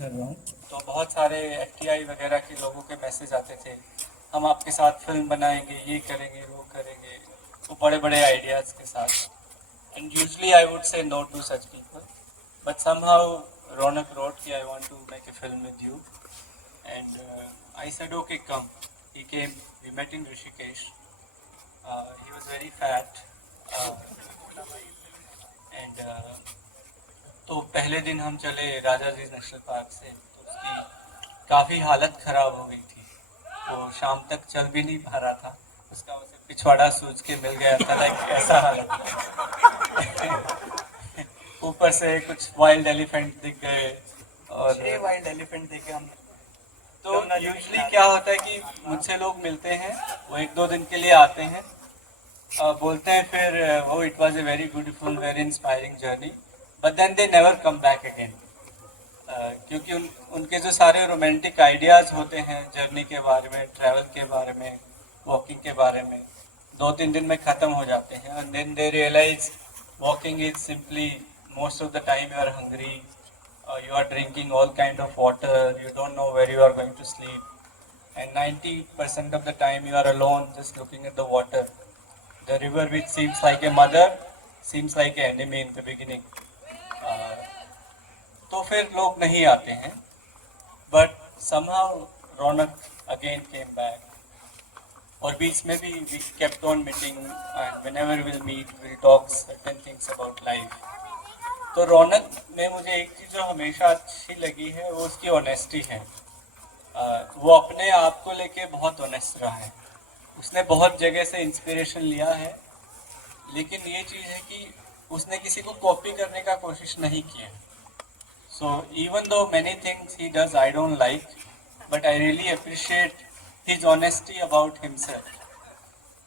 कर रहा हूँ। तो बहुत सारे एफटीआई वगैरह के लोगों के मैसेज आते थे, हम आपके साथ फिल्म बनाएंगे, ये करेंगे वो करेंगे, वो बड़े बड़े आइडियाज़ के साथ। And usually I would say no to such people, but somehow Raunak wrote कि I want to make a film with you, and I said okay, come. He came, we met in Rishikesh. He was very fat, uh, and तो पहले दिन हम चले राजा जी national park से, तो उसकी काफ़ी हालत ख़राब हो गई थी, तो शाम तक चल भी नहीं पा रहा था। उसका उसे पिछवाड़ा सूज के मिल गया था, लाइक ऐसा हालत था। ऊपर से कुछ वाइल्ड एलिफेंट दिख गए, और 6 वाइल्ड एलिफेंट देखे हमने। तो यूजली क्या होता है कि मुझसे लोग मिलते हैं, वो एक दो दिन के लिए आते हैं, बोलते हैं फिर वो it was a very beautiful very inspiring journey, but then they never come back again. क्योंकि उनके जो सारे रोमांटिक आइडियाज़ होते हैं जर्नी के बारे में, ट्रैवल के बारे में, वॉकिंग के बारे में, 2-3 दिन में ख़त्म हो जाते हैं। And then they realise walking is simply most of the time you are hungry, you are drinking all kind of water, you don't know where you are going to sleep, and 90% of the time you are alone just looking at the water. The river which seems like a mother seems like an enemy in the beginning. Uh, तो फिर लोग नहीं आते हैं, but somehow Raunak again came back. और बीच में भी we kept on meeting, and whenever we'll meet we'll talk certain things about life. तो रौनक में मुझे एक चीज़ जो हमेशा अच्छी लगी है वो उसकी ऑनेस्टी है। वो अपने आप को लेके बहुत ऑनेस्ट रहा है, उसने बहुत जगह से इंस्पिरेशन लिया है, लेकिन ये चीज़ है कि उसने किसी को कॉपी करने का कोशिश नहीं किया। So even though many things he does I don't like, but I really appreciate his honesty about himself.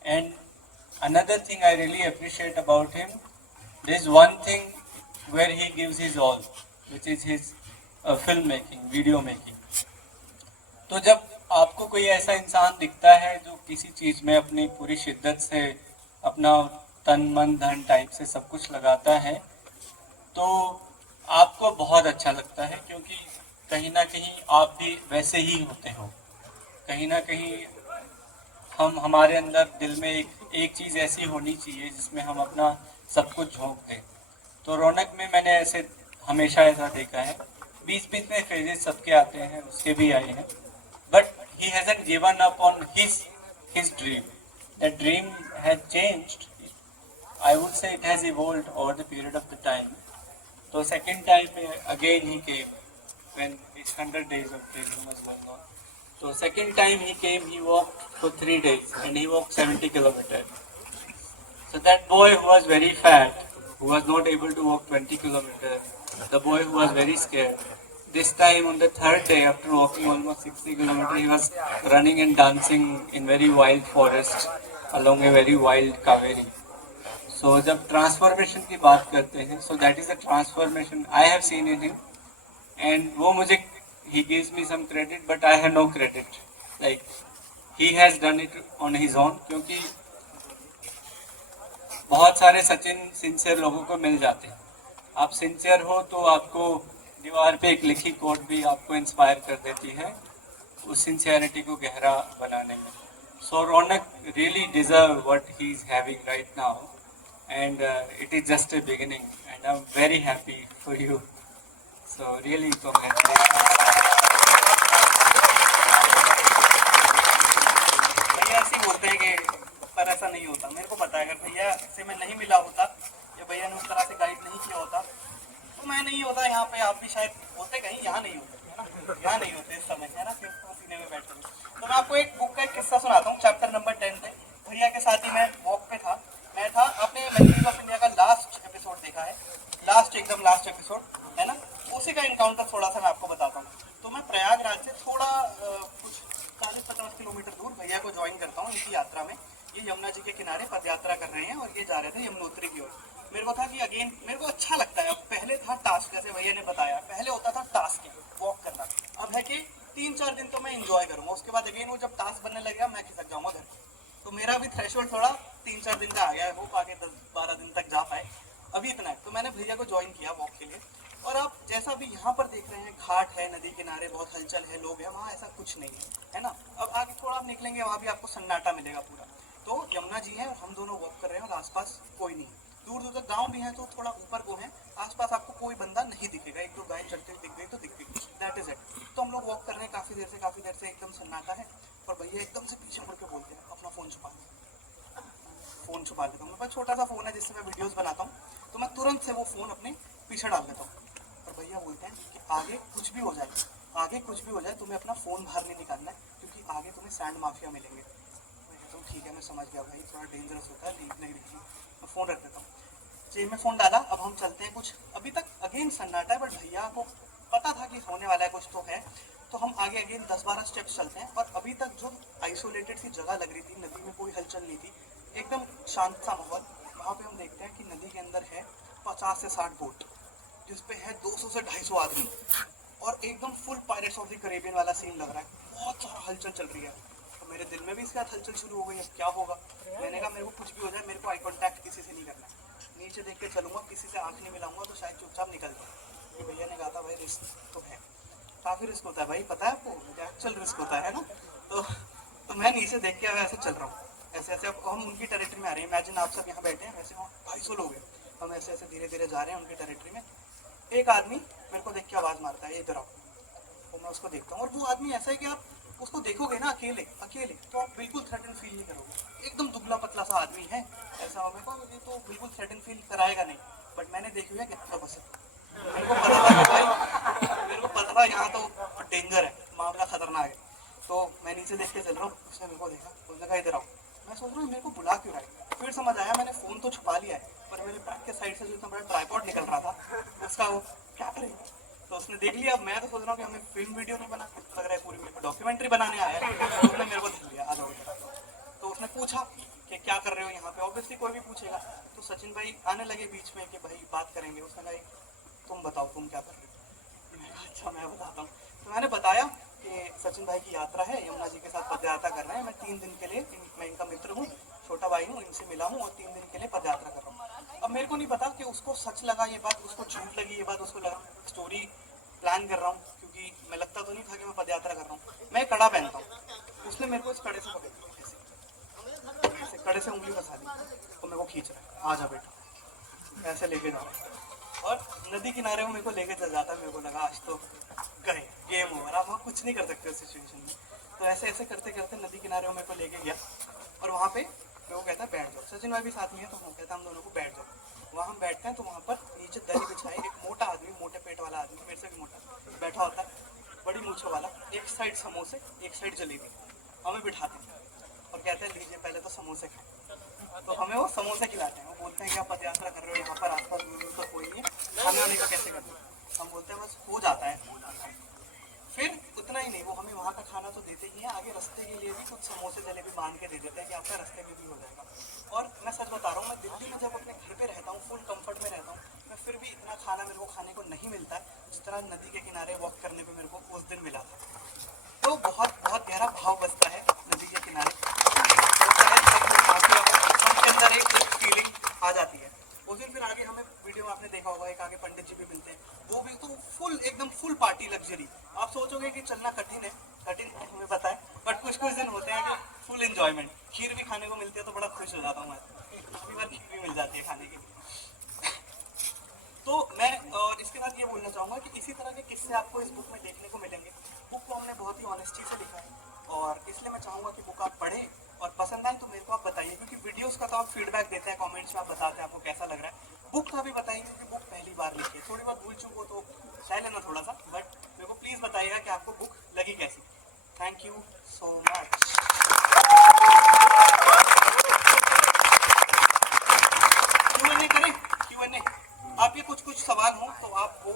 And another thing I really appreciate about him, there is one thing where he gives his all, which is his film making, video making. तो जब आपको कोई ऐसा इंसान दिखता है जो किसी चीज़ में अपनी पूरी शिद्दत से अपना तन मन धन टाइम से सब कुछ लगाता है, तो आपको बहुत अच्छा लगता है, क्योंकि कहीं ना कहीं आप भी वैसे ही होते हो। कहीं ना कहीं हम हमारे अंदर दिल में एक चीज़ ऐसी होनी चाहिए जिसमें हम अपना सब कुछ झोंक दें। तो रौनक में मैंने ऐसे हमेशा ऐसा देखा है। बीच बीच में फेजेस सबके आते हैं, उसके भी आए हैं, but he hasn't given up on his dream. That dream has changed. I would say it has evolved over the period of the time. So second time again he came when his 100 days of training was going on. So second time he came, he walked for 3 days and he walked 70 kilometers. So that boy who was very fat, who was not able to walk 20 kilometers, the boy who was very scared, this time on the third day after walking almost 60 kilometers, he was running and dancing in very wild forest along a very wild Kaveri. So जब transformation की बात करते हैं, so that is the transformation I have seen in him, and वो मुझे he gives me some credit but I have no credit, like he has done it on his own, क्योंकि बहुत सारे सचिन सिंसियर लोगों को मिल जाते हैं। आप सिंसियर हो तो आपको दीवार पे एक लिखी कोट भी आपको इंस्पायर कर देती है उस सिंसियरिटी को गहरा बनाने में। So Raunak really deserve what he is having right now, and it is just a beginning, and I am very happy for you. So really congratulations. भैया ऐसे ही बोलते हैं कि, पर ऐसा नहीं होता। मेरे को पता है अगर भैया से मैं नहीं मिला होता या भैया ने उस तरह से गाइड नहीं किया होता तो मैं नहीं होता यहाँ पे, आप भी शायद होते कहीं, यहाँ नहीं होते, है ना, यहाँ नहीं होते इस समय, है ना, फिर तो सीने में बैठते। तो मैं आपको एक बुक का एक किस्सा सुनाता हूँ, चैप्टर नंबर 10 पे। भैया के साथ ही मैं वॉक पे था, मैं था। आपने मैगजीन ऑफ इंडिया का लास्ट एपिसोड देखा है, लास्ट एकदम लास्ट एपिसोड, है ना, उसी का इनकाउंटर थोड़ा सा मैं आपको बताता हूँ। तो मैं प्रयागराज से थोड़ा कुछ 40-50 किलोमीटर दूर भैया को ज्वाइन करता हूँ इनकी यात्रा में। ये यमुना जी के किनारे पद यात्रा कर रहे हैं और ये जा रहे थे यमुनोत्री की ओर। मेरे को था कि अगेन मेरे को अच्छा लगता है। पहले था टास्क, जैसे भैया ने बताया, पहले होता था टास्क वॉक करना, अब है कि 3-4 दिन तो मैं इंजॉय करूंगा, उसके बाद अगेन वो जब टास्क बनने लगेगा मैं खिसक जाऊंगा घर। तो मेरा भी थ्रेशोल्ड थोड़ा 3-4 दिन का आ गया है, वो आगे 10-12 दिन तक जा पाए, अभी इतना है। तो मैंने भैया को ज्वाइन किया वॉक के लिए। और आप जैसा भी यहाँ पर देख रहे हैं, घाट है, नदी किनारे बहुत हलचल है, लोग हैं, वहाँ ऐसा कुछ नहीं है ना। अब आगे थोड़ा आप निकलेंगे, वहाँ भी आपको सन्नाटा मिलेगा पूरा। तो यमुना जी है और हम दोनों वॉक कर रहे हैं और आसपास कोई नहीं है। दूर दूर तक गांव भी है, तो थोड़ा ऊपर को है, आसपास आपको कोई बंदा नहीं दिखेगा। एक दो गाय चलते हुए दिख गई तो दिख गई, दैट इज इट। तो हम लोग वॉक कर रहे हैं काफ़ी देर से एकदम सन्नाटा है और भैया एकदम से पीछे मुड़ के बोलते हैं अपना फ़ोन छुपा लें। फ़ोन छुपा लेता हूँ, मेरे पास छोटा सा फ़ोन है जिससे मैं वीडियोज़ बनाता हूँ, तो मैं तुरंत से वो फ़ोन अपने पीछे डाल देता हूँ। और भैया बोलते हैं कि आगे कुछ भी हो जाए, तुम्हें अपना फ़ोन बाहर नहीं निकालना है, क्योंकि आगे तुम्हें सैंड माफिया मिलेंगे। मैं कहता हूँ ठीक है, मैं समझ गया भाई, थोड़ा डेंजरस होता है, नहीं देखिए, मैं फ़ोन रख देता हूँ। जेब में फ़ोन डाला, अब हम चलते हैं। कुछ अभी तक अगेन सन्नाटा है, बट भैया को पता था कि होने वाला है कुछ तो है, तो हम आगे अगेन 10-12 स्टेप्स चलते हैं। और अभी तक जो आइसोलेटेड सी जगह लग रही थी, नदी में कोई हलचल नहीं थी, एकदम शांत सा माहौल, वहाँ पे हम देखते हैं कि नदी के अंदर है 50 से 60 बोट, जिसपे है 200 से 250 आदमी, और एकदम full pirates of the Caribbean वाला सीन लग रहा है, बहुत सारा हलचल चल रही है। तो मेरे दिल में भी इसके साथ हलचल शुरू हो गई, अब क्या होगा। मैंने कहा मेरे को कुछ भी हो जाए, मेरे को आई कॉन्टैक्ट किसी से नहीं करना है, नीचे देख के चलूंगा, किसी से आँख नहीं मिलाऊंगा, तो शायद चुपचाप निकल जाऊँ। ये भैया ने कहा था भाई रिस्क तो है, काफ़ी रिस्क होता है भाई, पता है आपको, एक्चुअल रिस्क होता है ना। तो मैं नीचे देख के अब ऐसे चल रहा हूँ, ऐसे ऐसे। अब हम उनकी टेरिटरी में आ रहे हैं, इमेजिन आप सब यहाँ बैठे हैं, वैसे वहाँ 250 लोग हैं, हम ऐसे ऐसे धीरे धीरे जा रहे हैं उनकी टेरिटरी में। एक आदमी मेरे को देख के आवाज़ मारता है, इधर आओ। और मैं उसको देखता हूँ, और वो आदमी ऐसा है कि आप उसको देखोगे ना अकेले तो आप बिल्कुल थ्रेटन फील नहीं करोगे। एकदम दुबला पतला सा आदमी है, ऐसा मेरे को ये तो बिल्कुल थ्रेटन फील कराएगा नहीं। बट मैंने देखी है कितना बस मेरे को पता था कि भाई, मेरे को पता था यहाँ तो डेंजर है, मामला खतरनाक है। तो मैं नीचे देख के चल रहा हूँ, उसने मेरे को देखा, उसने कहा इधर आओ। मैं सोच रहा हूँ मेरे को बुला क्यों रहा है, फिर समझ आया मैंने फ़ोन तो छुपा लिया है, पर मेरे बैक के साइड से जो इतना बड़ा ट्राइपॉड निकल रहा था, उसका वो क्या करेंगे। तो उसने देख लिया। अब मैं तो सोच रहा हूँ कि हमें फिल्म वीडियो नहीं बना, लग रहा है पूरी मेरे को डॉक्यूमेंट्री बनाने आया है। तो उसने मेरे को धर लिया, आ जाओ इधर। तो उसने पूछा कि क्या कर रहे हो यहाँ पे, ऑब्वियसली कोई भी पूछेगा। तो सचिन भाई आने लगे बीच में कि भाई बात करेंगे। उसने कहा तुम बताओ तुम क्या कर रहे हो। मैं कहा अच्छा मैं बताता हूँ। तो मैंने बताया कि सचिन भाई की यात्रा है, यमुना जी के साथ पद यात्रा कर रहे हैं, मैं 3 दिन के लिए, मैं इनका मित्र हूँ, छोटा भाई हूँ, इनसे मिला हूँ और 3 दिन के लिए पद यात्रा कर रहा हूँ। अब मेरे को नहीं पता कि उसको सच लगा ये बात, उसको झूठ लगी ये बात, उसको लगा स्टोरी प्लान कर रहा हूँ, क्योंकि मैं लगता तो नहीं था कि मैं पद यात्रा कर रहा हूँ। मैं कड़ा पहनता हूँ, उसने मेरे को इस कड़े से पकड़ ऐसे कड़े से उंगली फंसा दी और मेरे को खींच रहा है, आ जा बेटा, ऐसे लेके जा रहा है। और नदी किनारे में मेरे को लेके चल जाता है। मेरे को लगा आज तो गए, गेम ओवर, आप वहाँ कुछ नहीं कर सकते उस सिचुएशन में। तो ऐसे ऐसे करते करते नदी किनारे में मेरे को लेके गया और वहाँ पे मेरे को कहता है बैठ जाओ। सचिन भाई भी साथ में है, तो वो कहता है हम दोनों को बैठ जाओ। वहाँ हम बैठते हैं तो वहाँ पर नीचे दरी बिछाए एक मोटा आदमी, मोटे पेट वाला आदमी, मेरे से भी मोटा, बैठा होता है, बड़ी मूछों वाला, एक साइड समोसे एक साइड जलेबी, हमें बिठाते हैं और कहते हैं लीजिए पहले तो समोसे खाएं। तो हमें वो समोसे खिलाते हैं। वो बोलते हैं कि आप पद यात्रा कर रहे हो, यहाँ पर आसपास दूर तो कोई नहीं है, खाने वाने का कैसे करते हैं। हम बोलते हैं बस हो जाता है। फिर उतना ही नहीं, वो हमें वहाँ का खाना तो देते ही हैं, आगे रास्ते के लिए भी कुछ समोसे जलेबी बांध के दे देते हैं कि आपका रास्ते में भी हो जाएगा। और मैं सच बता रहा हूँ, मैं दिल्ली में जब अपने घर पे रहता हूँ, फुल कंफर्ट में रहता हूँ, मैं फिर भी इतना खाना मेरे को खाने को नहीं मिलता है जिस तरह नदी के किनारे वॉक करने पर मेरे को उस दिन मिला था। तो बहुत बहुत गहरा भाव बसता है नदी के किनारे, के अंदर एक फीलिंग आ जाती है। उस दिन फिर आगे हमें वीडियो में आपने देखा होगा, एक आगे पंडित जी भी मिलते हैं, वो भी तो फुल एकदम फुल पार्टी लग्जरी। आप सोचोगे कि चलना कठिन है, कठिन हमें पता है, बट कुछ कुछ दिन होते हैं कि फुल एंजॉयमेंट। खीर भी खाने को मिलती है तो बड़ा खुश हो जाता हूँ मैं, काफ़ी बार खीर भी मिल जाती है खाने के लिए। तो मैं और इसके साथ ये बोलना चाहूँगा कि इसी तरह के किस्से आपको इस बुक में देखने को मिलेंगे। बुक को हमने बहुत ही ऑनेस्टी से लिखा है और इसलिए मैं चाहूँगा कि बुक आप पढ़ें और पसंद आए तो मेरे को आप बताइए, क्योंकि वीडियोस का तो आप फीडबैक देते हैं, कमेंट्स में आप बताते हैं आपको कैसा लग रहा है। बुक का भी बताइए, क्योंकि बुक पहली बार लिखी है, थोड़ी बहुत भूल चूक हो तो सह लेना थोड़ा सा, बट मेरे को प्लीज़ बताइएगा कि आपको बुक लगी कैसी। Thank you so much. Q&A करें, Q&A। आपके कुछ सवाल हो तो आप वो